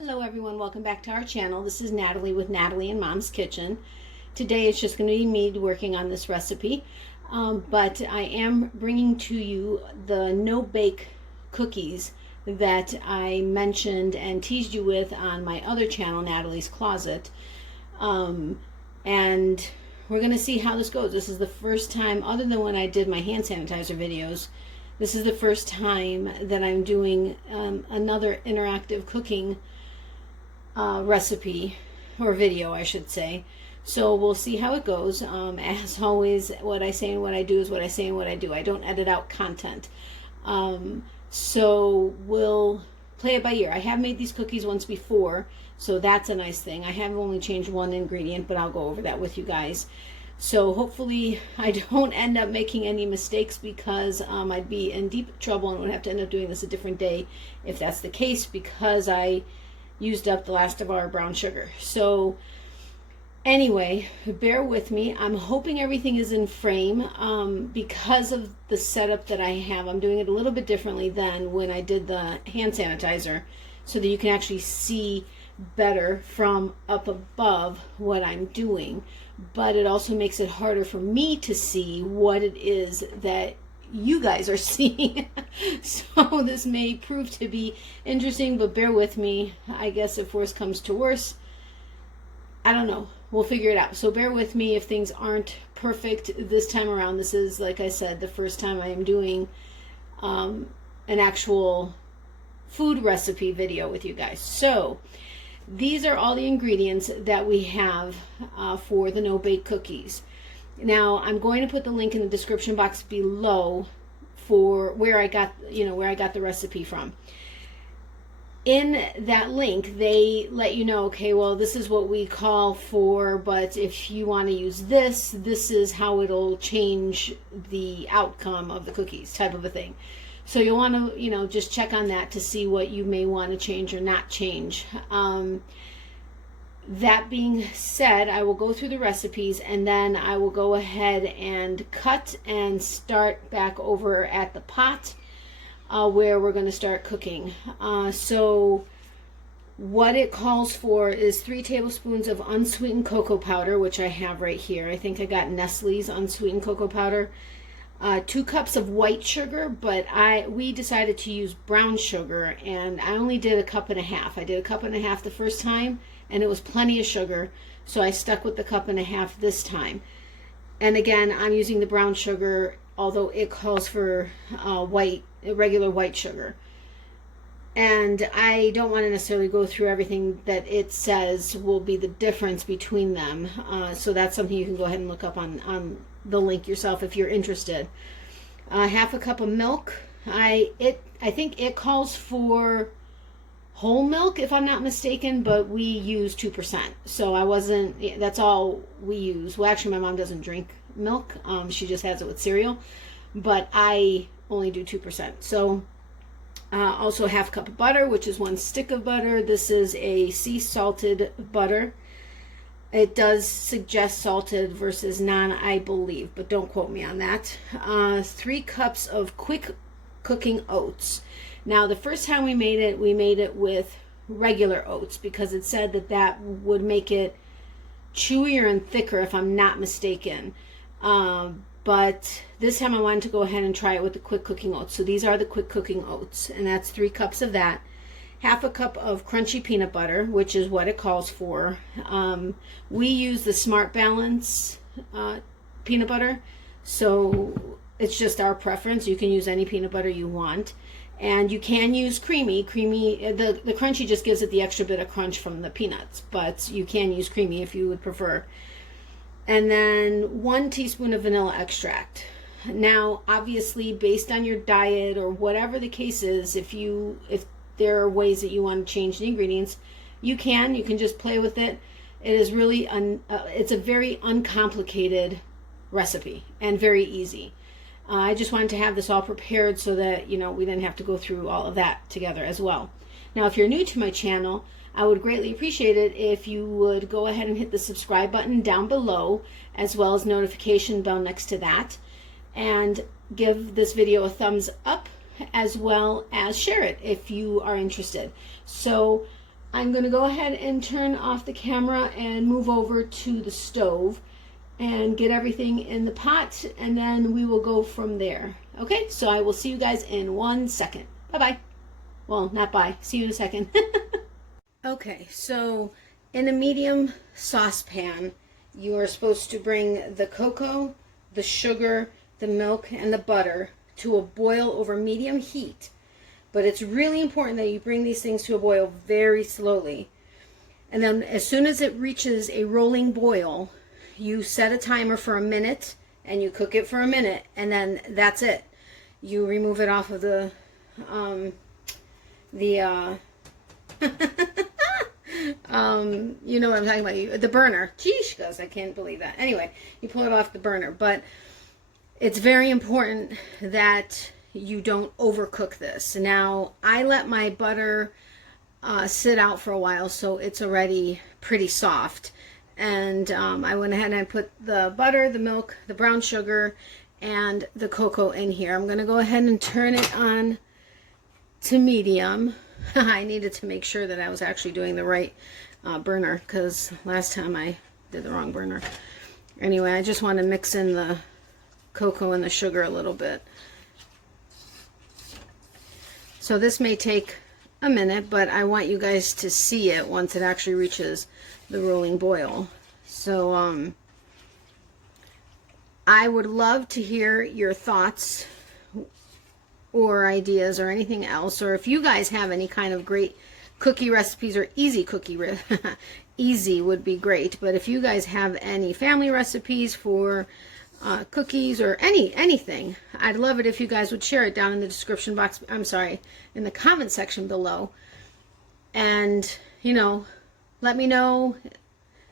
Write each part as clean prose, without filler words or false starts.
Hello everyone, welcome back to our channel. This is Natalie with Natalie and Mom's Kitchen. Today it's just going to be me working on this recipe, but I am bringing to you the no-bake cookies that I mentioned and teased you with on my other channel, Natalie's Closet, and we're going to see how this goes. This is the first time, other than when I did my hand sanitizer videos, this is the first time that I'm doing another interactive cooking recipe, or video I should say. So we'll see how it goes. As always, what I say and what I do is what I say and what I do. I don't edit out content. So we'll play it by ear. I have made these cookies once before, so that's a nice thing. I have only changed one ingredient, but I'll go over that with you guys. So hopefully I don't end up making any mistakes, because I'd be in deep trouble and would have to end up doing this a different day if that's the case, because I used up the last of our brown sugar. So anyway, bear with me. I'm hoping everything is in frame because of the setup that I have. I'm doing it a little bit differently than when I did the hand sanitizer, so that you can actually see better from up above what I'm doing. But it also makes it harder for me to see what it is that you guys are seeing. So this may prove to be interesting, but bear with me. I guess if worse comes to worse, I don't know, we'll figure it out. So bear with me if things aren't perfect this time around. This is, like I said, the first time I am doing an actual food recipe video with you guys. So these are all the ingredients that we have for the no-bake cookies. Now, I'm going to put the link in the description box below for where I got, where I got the recipe from. In that link, they let you know, okay, well, this is what we call for, but if you want to use this, this is how it'll change the outcome of the cookies, type of a thing. So you'll want to, just check on that to see what you may want to change or not change. That being said, I will go through the recipes, and then I will go ahead and cut and start back over at the pot where we're going to start cooking. So what it calls for is 3 tablespoons of unsweetened cocoa powder, which I have right here. I think I got Nestle's unsweetened cocoa powder. 2 cups of white sugar, but we decided to use brown sugar, and I only did 1.5 cups. I did 1.5 cups the first time, and it was plenty of sugar, so I stuck with the 1.5 cups this time. And again, I'm using the brown sugar, although it calls for regular white sugar. And I don't want to necessarily go through everything that it says will be the difference between them. So that's something you can go ahead and look up on the link yourself if you're interested. 1/2 cup of milk. I think it calls for whole milk, if I'm not mistaken, but we use 2%. So that's all we use. Well, actually, my mom doesn't drink milk. She just has it with cereal, but I only do 2%. So also 1/2 cup of butter, which is 1 stick of butter. This is a sea salted butter. It does suggest salted versus non, I believe, but don't quote me on that. 3 cups of quick cooking oats. Now, the first time we made it with regular oats, because it said that would make it chewier and thicker, if I'm not mistaken. But this time I wanted to go ahead and try it with the quick cooking oats. So these are the quick cooking oats, and that's 3 cups of that. 1/2 cup of crunchy peanut butter, which is what it calls for. We use the Smart Balance peanut butter, so it's just our preference. You can use any peanut butter you want, and you can use creamy. The crunchy just gives it the extra bit of crunch from the peanuts, but you can use creamy if you would prefer. And then 1 teaspoon of vanilla extract. Now, obviously, based on your diet or whatever the case is, if there are ways that you want to change the ingredients, you can just play with it. It is really it's a very uncomplicated recipe and very easy. I just wanted to have this all prepared so that we didn't have to go through all of that together as well. Now, if you're new to my channel, I would greatly appreciate it if you would go ahead and hit the subscribe button down below, as well as notification bell next to that, and give this video a thumbs up, as well as share it if you are interested. So I'm going to go ahead and turn off the camera and move over to the stove and get everything in the pot, and then we will go from there. Okay, so I will see you guys in 1 second. Bye-bye. Well, not bye. See you in a second. Okay, so in a medium saucepan, you are supposed to bring the cocoa, the sugar, the milk, and the butter to a boil over medium heat. But it's really important that you bring these things to a boil very slowly. And then as soon as it reaches a rolling boil, you set a timer for a minute and you cook it for a minute, and then that's it. You remove it off of the you know what I'm talking about, the burner. Geesh, guys, I can't believe that. Anyway, you pull it off the burner, but it's very important that you don't overcook this. Now, I let my butter sit out for a while, so it's already pretty soft. And I went ahead and I put the butter, the milk, the brown sugar, and the cocoa in here. I'm going to go ahead and turn it on to medium. I needed to make sure that I was actually doing the right burner, because last time I did the wrong burner. Anyway, I just want to mix in the cocoa and the sugar a little bit. So this may take a minute, but I want you guys to see it once it actually reaches the rolling boil. So I would love to hear your thoughts or ideas or anything else, or if you guys have any kind of great cookie recipes or easy cookie easy would be great. But if you guys have any family recipes for cookies or anything, I'd love it if you guys would share it down in the description box. I'm sorry, in the comment section below. And you know, let me know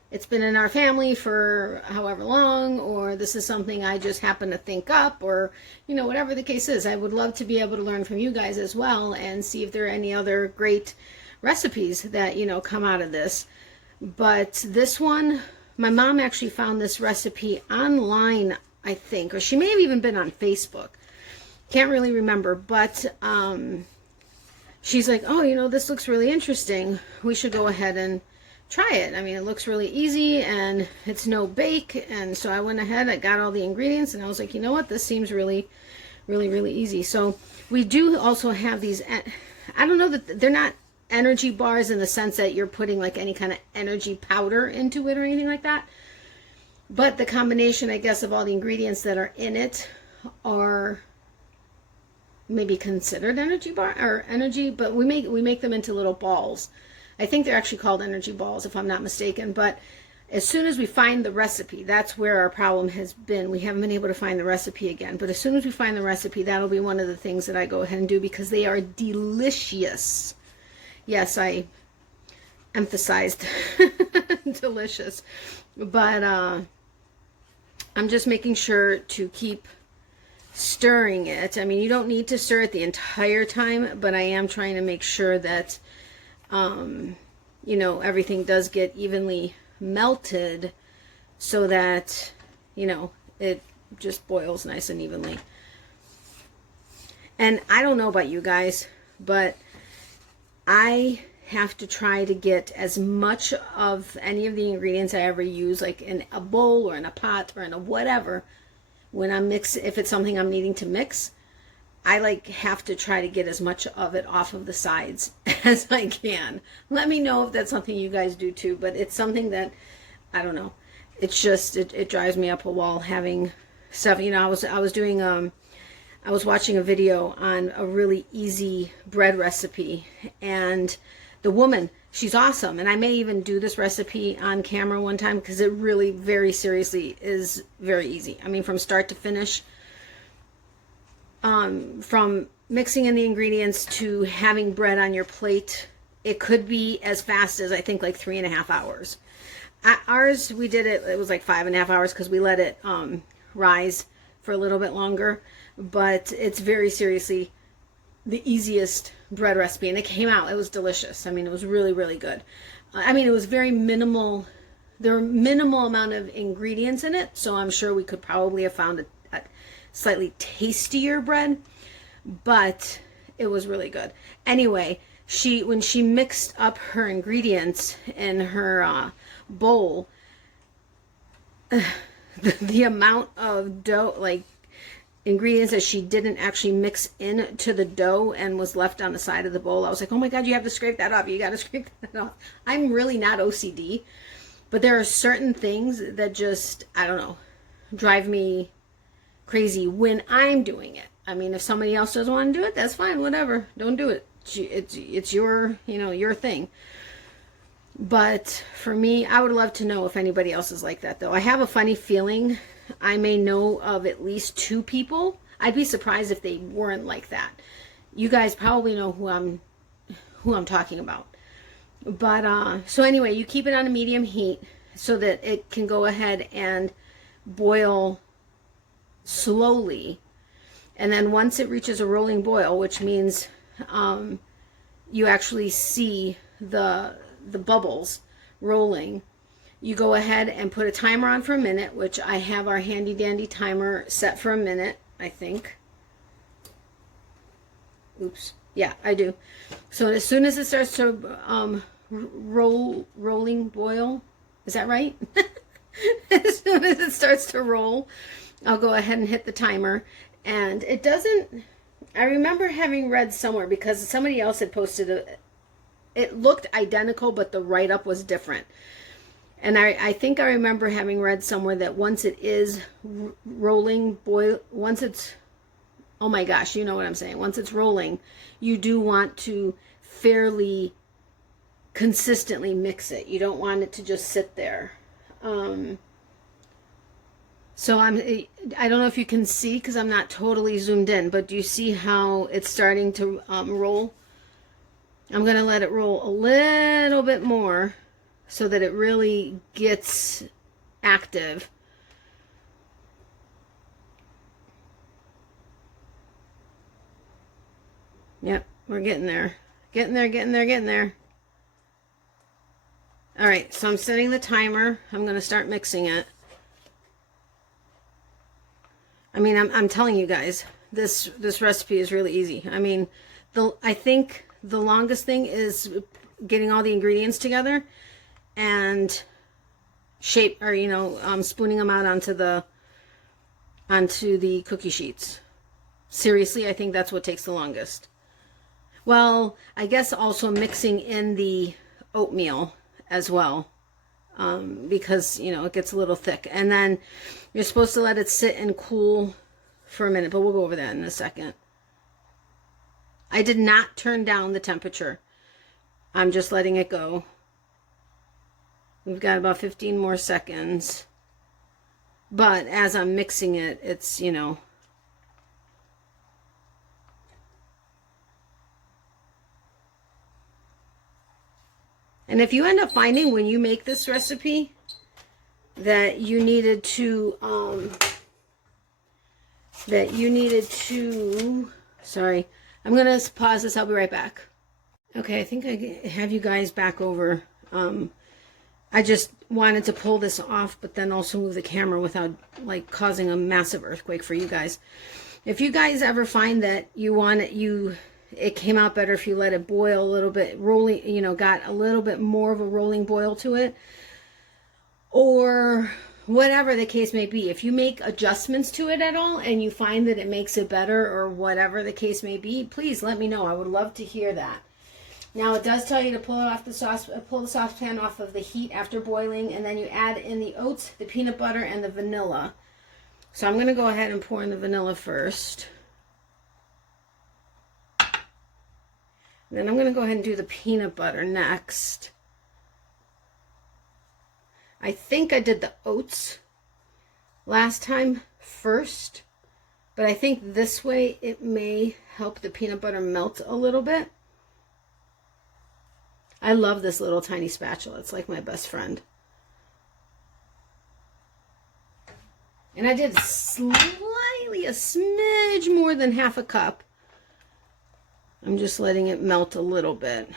it's been in our family for however long, or this is something I just happen to think up, or you know, whatever the case is. I would love to be able to learn from you guys as well and see if there are any other great recipes that, you know, come out of this. But this one, my mom actually found this recipe online, I think, or she may have even been on Facebook. Can't really remember, but she's like, oh, you know, this looks really interesting. We should go ahead and try it. I mean, it looks really easy and it's no bake. And so I went ahead, I got all the ingredients, and I was like, you know what, this seems really easy. So we do also have these, I don't know that they're not energy bars in the sense that you're putting like any kind of energy powder into it or anything like that, but the combination, I guess, of all the ingredients that are in it are maybe considered energy bar or energy, but we make them into little balls. I think they're actually called energy balls, if I'm not mistaken. But as soon as we find the recipe, that's where our problem has been. We haven't been able to find the recipe again. But as soon as we find the recipe, that'll be one of the things that I go ahead and do, because they are delicious. Yes, I emphasized delicious. But I'm just making sure to keep stirring it. I mean, you don't need to stir it the entire time, but I am trying to make sure that you know, everything does get evenly melted so that, you know, it just boils nice and evenly. And I don't know about you guys, but I have to try to get as much of any of the ingredients I ever use, like in a bowl or in a pot or in a whatever, when I'm mixing, if it's something I'm needing to mix, I like have to try to get as much of it off of the sides as I can. Let me know if that's something you guys do too, but it's something that, I don't know, it's just, it drives me up a wall having stuff. You know, I was watching a video on a really easy bread recipe, and the woman, she's awesome, and I may even do this recipe on camera one time, because it really, very seriously, is very easy. I mean, from start to finish. From mixing in the ingredients to having bread on your plate, it could be as fast as, I think, like 3.5 hours. Ours, we did it, it was like 5.5 hours, because we let it rise for a little bit longer. But it's very seriously the easiest bread recipe, and it came out, it was delicious. I mean, it was really good. I mean, it was very minimal. There were minimal amount of ingredients in it, so I'm sure we could probably have found a slightly tastier bread, but it was really good. Anyway, when she mixed up her ingredients in her bowl, the amount of dough, like ingredients that she didn't actually mix into the dough and was left on the side of the bowl, I was like, oh my God, you have to scrape that off. You got to scrape that off. I'm really not OCD, but there are certain things that just, I don't know, drive me crazy when I'm doing it. I mean, if somebody else doesn't want to do it, that's fine, whatever. Don't do it. It's your, your thing. But for me, I would love to know if anybody else is like that, though. I have a funny feeling I may know of at least 2 people. I'd be surprised if they weren't like that. You guys probably know who I'm talking about. But so anyway, you keep it on a medium heat so that it can go ahead and boil slowly. And then once it reaches a rolling boil, which means you actually see the bubbles rolling, you go ahead and put a timer on for a minute, which I have our handy dandy timer set for a minute, I think. Oops. Yeah, I do. So as soon as it starts to rolling boil, is that right? As soon as it starts to roll, I'll go ahead and hit the timer. And it doesn't, I remember having read somewhere, because somebody else had posted it looked identical, but the write-up was different. And I think I remember having read somewhere that once it is rolling, once it's, oh my gosh, you know what I'm saying. Once it's rolling, you do want to fairly consistently mix it. You don't want it to just sit there. So I don't know if you can see because I'm not totally zoomed in, but do you see how it's starting to roll? I'm going to let it roll a little bit more so that it really gets active. Yep, we're getting there. Getting there. All right, so I'm setting the timer. I'm going to start mixing it. I mean, I'm telling you guys, this recipe is really easy. I mean, I think the longest thing is getting all the ingredients together and spooning them out onto the cookie sheets. Seriously, I think that's what takes the longest. Well, I guess also mixing in the oatmeal as well, because it gets a little thick, and then you're supposed to let it sit and cool for a minute, but we'll go over that in a second. I did not turn down the temperature. I'm just letting it go. We've got about 15 more seconds, but as I'm mixing it, it's and if you end up finding when you make this recipe that you needed to, sorry, I'm going to pause this. I'll be right back. Okay, I think I have you guys back over. I just wanted to pull this off, but then also move the camera without causing a massive earthquake for you guys. If you guys ever find that it came out better if you let it boil a little bit, got a little bit more of a rolling boil to it, or whatever the case may be. If you make adjustments to it at all and you find that it makes it better or whatever the case may be, please let me know. I would love to hear that. Now it does tell you to pull the saucepan off of the heat after boiling, and then you add in the oats, the peanut butter, and the vanilla. So I'm going to go ahead and pour in the vanilla first. Then I'm going to go ahead and do the peanut butter next. I think I did the oats last time first, but I think this way it may help the peanut butter melt a little bit. I love this little tiny spatula. It's like my best friend. And I did a smidge more than half a cup. I'm just letting it melt a little bit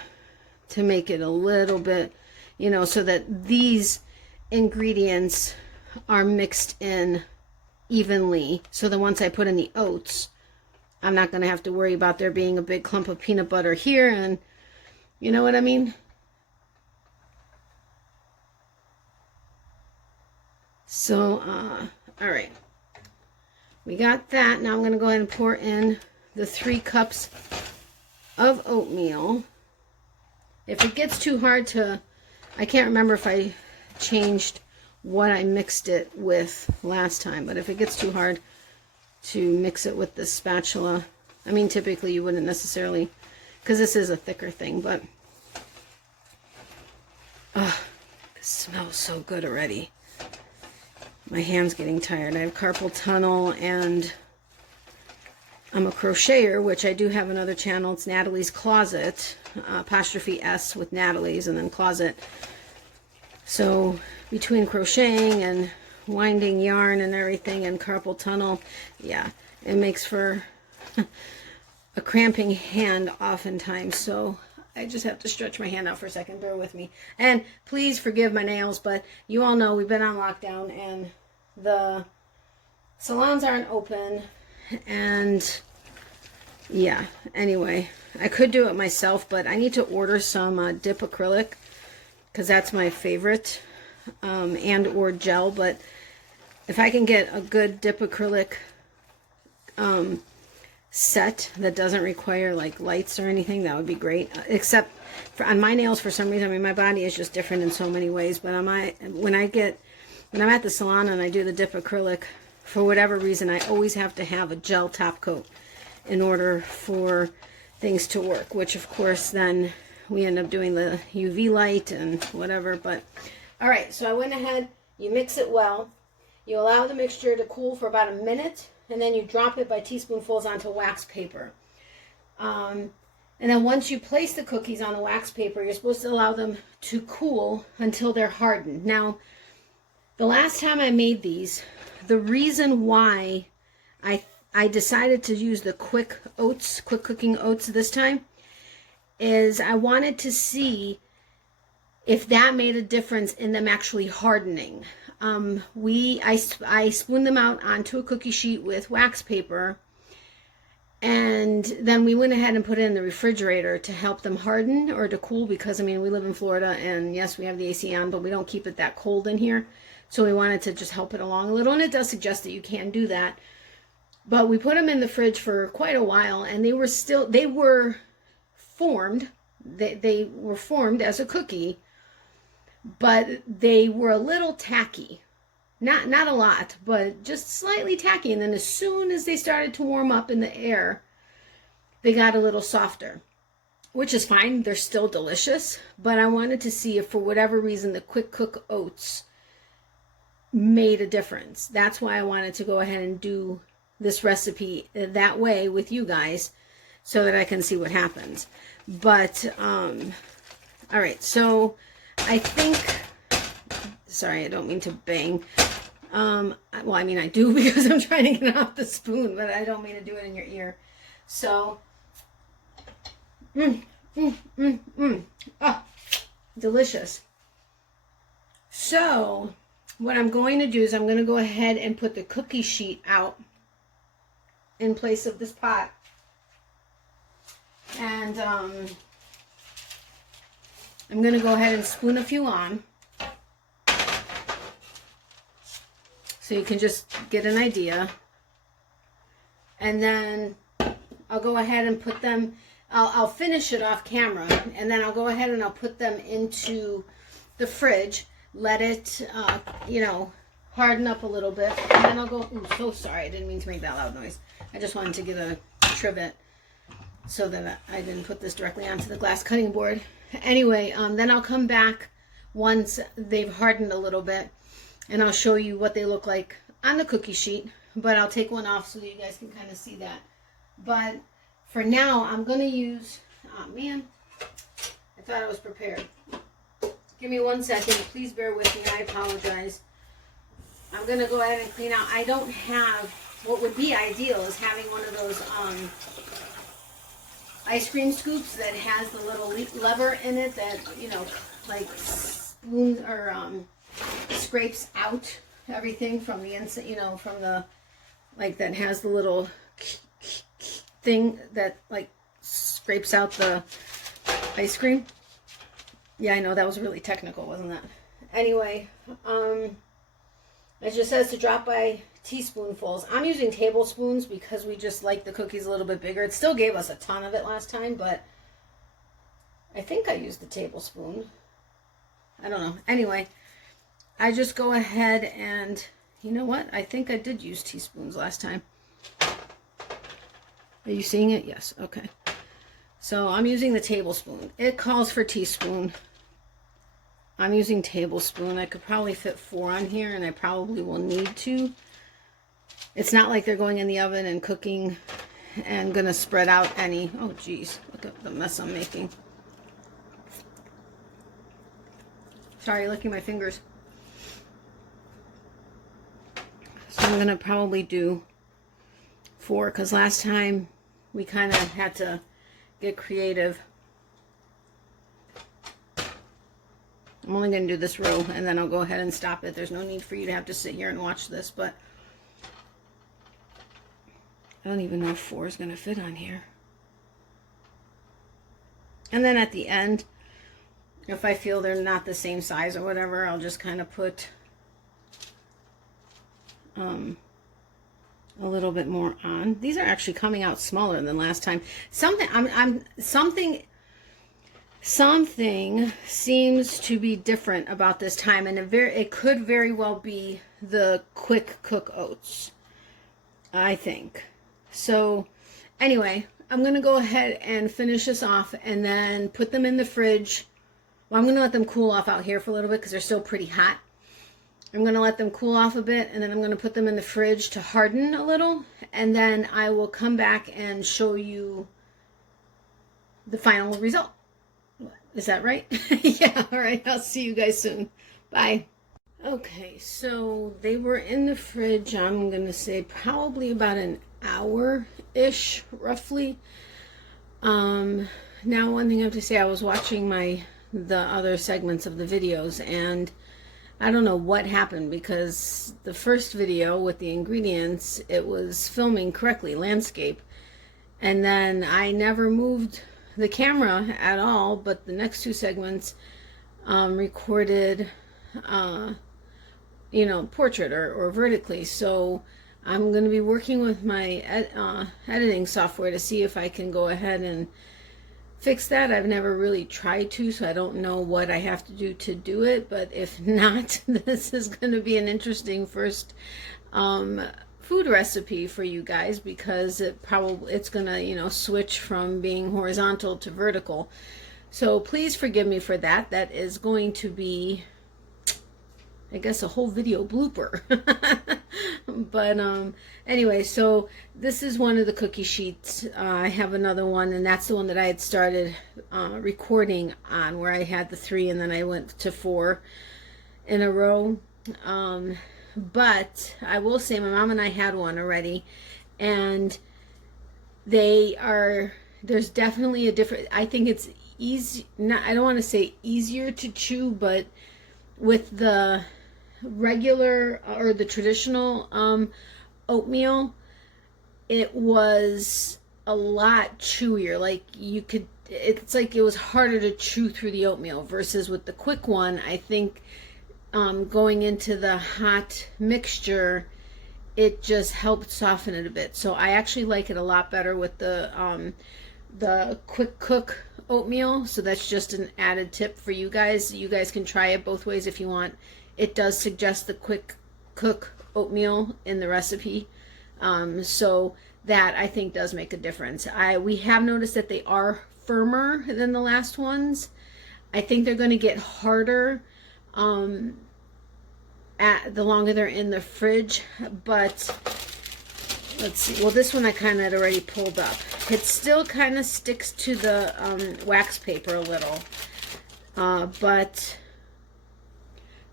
to make it a little bit, so that these ingredients are mixed in evenly. So that once I put in the oats, I'm not going to have to worry about there being a big clump of peanut butter here and You know what I mean? So, all right. We got that. Now I'm going to go ahead and pour in the 3 cups of oatmeal. If it gets too hard to, I can't remember if I changed what I mixed it with last time, but if it gets too hard to mix it with the spatula, I mean, typically you wouldn't necessarily, because this is a thicker thing, but oh, it smells so good already. My hand's getting tired. I have carpal tunnel, and I'm a crocheter, which I do have another channel. It's Natalie's Closet, apostrophe S with Natalie's and then closet. So between crocheting and winding yarn and everything and carpal tunnel, yeah, it makes for a cramping hand oftentimes. So I just have to stretch my hand out for a second. Bear with me. And please forgive my nails, but you all know we've been on lockdown and the salons aren't open. And yeah, anyway, I could do it myself, but I need to order some dip acrylic because that's my favorite, and or gel. But if I can get a good dip acrylic set that doesn't require like lights or anything, that would be great. Except for on my nails, for some reason, I mean, my body is just different in so many ways. But when I'm at the salon and I do the dip acrylic, for whatever reason, I always have to have a gel top coat in order for things to work, which of course then we end up doing the UV light and whatever. But all right, so I went ahead, you mix it well, you allow the mixture to cool for about a minute, and then you drop it by teaspoonfuls onto wax paper. And then once you place the cookies on the wax paper, you're supposed to allow them to cool until they're hardened. Now, the last time I made these, the reason why I decided to use the quick cooking oats this time is I wanted to see if that made a difference in them actually hardening. I spooned them out onto a cookie sheet with wax paper, and then we went ahead and put it in the refrigerator to help them harden or to cool, because I mean, we live in Florida and yes, we have the AC on, but we don't keep it that cold in here. So we wanted to just help it along a little, and it does suggest that you can do that. But we put them in the fridge for quite a while, and they were formed. They were formed as a cookie, but they were a little tacky. Not a lot, but just slightly tacky. And then as soon as they started to warm up in the air, they got a little softer, which is fine. They're still delicious, but I wanted to see if for whatever reason the quick cook oats made a difference. That's why I wanted to go ahead and do this recipe that way with you guys so that I can see what happens. But all right, so I think, sorry, I don't mean to bang. Well, I mean I do because I'm trying to get off the spoon, but I don't mean to do it in your ear. So oh, delicious. So what I'm going to do is I'm going to go ahead and put the cookie sheet out in place of this pot. And I'm going to go ahead and spoon a few on so you can just get an idea. And then I'll go ahead and put them, I'll finish it off camera, and then I'll go ahead and I'll put them into the fridge, let it, harden up a little bit, and then I'll go, ooh, so sorry, I didn't mean to make that loud noise. I just wanted to get a trivet so that I didn't put this directly onto the glass cutting board. Anyway, then I'll come back once they've hardened a little bit, and I'll show you what they look like on the cookie sheet, but I'll take one off so that you guys can kind of see that. But for now, I'm going to use, oh man, I thought I was prepared. Give me 1 second. Please bear with me. I apologize. I'm going to go ahead and clean out. I don't have, what would be ideal is having one of those ice cream scoops that has the little lever in it that, like spoons or scrapes out everything from the inside, from the, like that has the little thing that like scrapes out the ice cream. Yeah, I know that was really technical, wasn't that? Anyway, it just says to drop by teaspoonfuls. I'm using tablespoons because we just like the cookies a little bit bigger. It still gave us a ton of it last time, but I think I used the tablespoon. I don't know. Anyway, I just go ahead and, you know what? I think I did use teaspoons last time. Are you seeing it? Yes. Okay. So I'm using the tablespoon. It calls for teaspoon. I'm using tablespoon. I could probably fit 4 on here, and I probably will need to. It's not like they're going in the oven and cooking and gonna spread out any. Oh geez, look at the mess I'm making. Sorry, licking my fingers. So I'm gonna probably do 4 because last time we kind of had to get creative. I'm only going to do this row and then I'll go ahead and stop it. There's no need for you to have to sit here and watch this, but I don't even know if 4 is going to fit on here. And then at the end, if I feel they're not the same size or whatever, I'll just kind of put a little bit more on. These are actually coming out smaller than last time. Something seems to be different about this time, and it could very well be the quick cook oats, I think. So anyway, I'm going to go ahead and finish this off and then put them in the fridge. Well, I'm going to let them cool off out here for a little bit because they're still pretty hot. I'm going to let them cool off a bit, and then I'm going to put them in the fridge to harden a little, and then I will come back and show you the final result. Is that right? Yeah, all right. I'll see you guys soon. Bye. Okay, so they were in the fridge, I'm going to say probably about an hour-ish, roughly. Now, one thing I have to say, I was watching the other segments of the videos, and I don't know what happened because the first video with the ingredients, it was filming correctly, landscape, and then I never moved the camera at all, but the next 2 segments recorded portrait or vertically. So I'm going to be working with my editing software to see if I can go ahead and fix that. I've never really tried to, so I don't know what I have to do it, but if not, this is going to be an interesting first food recipe for you guys, because it's going to switch from being horizontal to vertical. So please forgive me for that. That is going to be, I guess, a whole video blooper. But anyway, so this is one of the cookie sheets. I have another one, and that's the one that I had started recording on, where I had the 3 and then I went to 4 in a row. But I will say my mom and I had one already, and there's definitely a different, I think it's easy, I don't want to say easier to chew, but with the regular or the traditional oatmeal, it was a lot chewier. Like it's like it was harder to chew through the oatmeal, versus with the quick one, I think going into the hot mixture, it just helped soften it a bit. So I actually like it a lot better with the quick cook oatmeal. So that's just an added tip for you guys. You guys can try it both ways if you want. It does suggest the quick cook oatmeal in the recipe. So that, I think, does make a difference. We have noticed that they are firmer than the last ones. I think they're going to get harder the longer they're in the fridge, but let's see. Well, this one I kind of had already pulled up. It still kind of sticks to the wax paper a little, but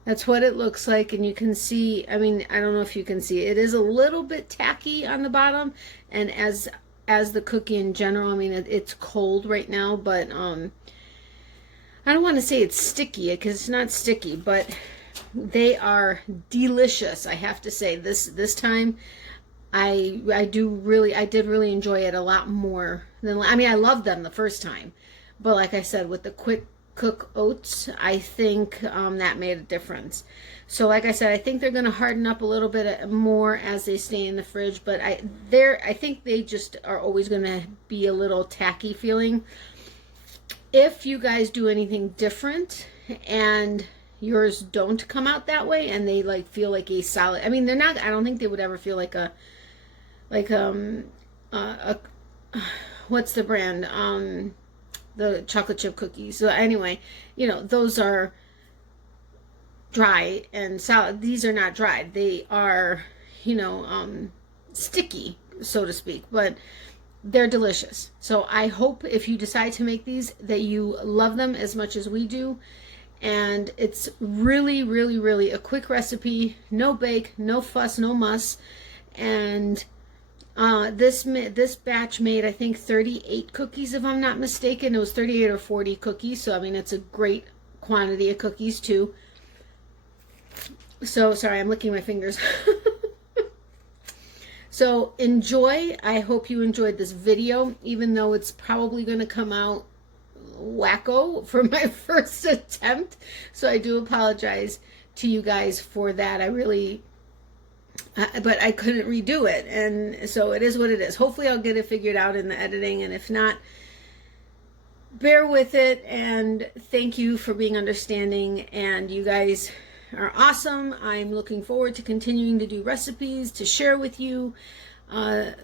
that's what it looks like. And you can see, I mean, I don't know if you can see, it is a little bit tacky on the bottom, and as the cookie in general, I mean, it's cold right now, but I don't want to say it's sticky, because it's not sticky, but they are delicious. I have to say, this time I did really enjoy it a lot more than, I mean, I loved them the first time, But like I said, with the quick cook oats, I think that made a difference. So like I said, I think they're going to harden up a little bit more as they stay in the fridge, but I think they just are always going to be a little tacky feeling. If you guys do anything different and yours don't come out that way and they like feel like a solid, I mean, they're not, I don't think they would ever feel like a what's the brand, the chocolate chip cookies. So anyway, you know, those are dry and solid. These are not dried. They are, you know, sticky, so to speak, but they're delicious. So I hope if you decide to make these that you love them as much as we do. And it's really, really, really a quick recipe. No bake, no fuss, no muss. And this batch made, I think, 38 cookies, if I'm not mistaken. It was 38 or 40 cookies. So, I mean, it's a great quantity of cookies, too. So, sorry, I'm licking my fingers. So, enjoy. I hope you enjoyed this video, even though it's probably going to come out wacko for my first attempt. So, I do apologize to you guys for that. I really... but I couldn't redo it, and so it is what it is. Hopefully I'll get it figured out in the editing, and if not, bear with it, and thank you for being understanding, and you guys are awesome. I'm looking forward to continuing to do recipes to share with you. The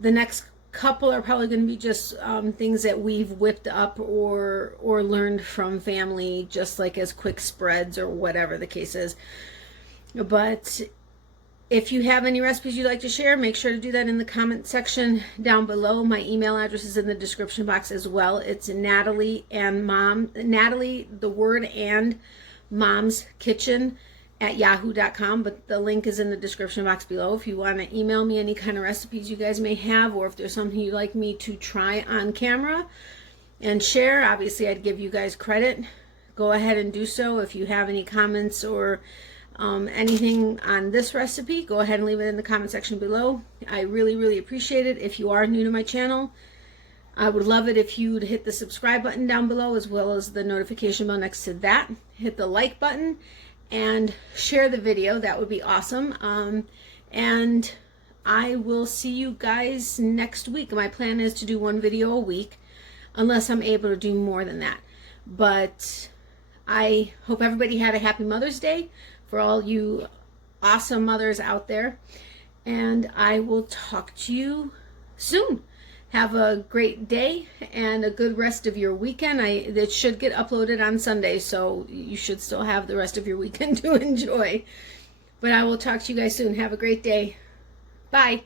next couple are probably going to be just things that we've whipped up or learned from family, just like as quick spreads or whatever the case is. But if you have any recipes you'd like to share, make sure to do that in the comment section down below. My email address is in the description box as well. It's Natalie, the word and mom's kitchen at yahoo.com, but the link is in the description box below if you want to email me any kind of recipes you guys may have, or if there's something you'd like me to try on camera and share. Obviously, I'd give you guys credit. Go ahead and do so. If you have any comments or anything on this recipe, go ahead and leave it in the comment section below. I really, really appreciate it. If you are new to my channel, I would love it if you'd hit the subscribe button down below, as well as the notification bell next to that. Hit the like button and share the video. That would be awesome. And I will see you guys next week. My plan is to do one video a week, unless I'm able to do more than that. But I hope everybody had a happy Mother's Day for all you awesome mothers out there. And I will talk to you soon. Have a great day and a good rest of your weekend. It should get uploaded on Sunday, so you should still have the rest of your weekend to enjoy. But I will talk to you guys soon. Have a great day. Bye.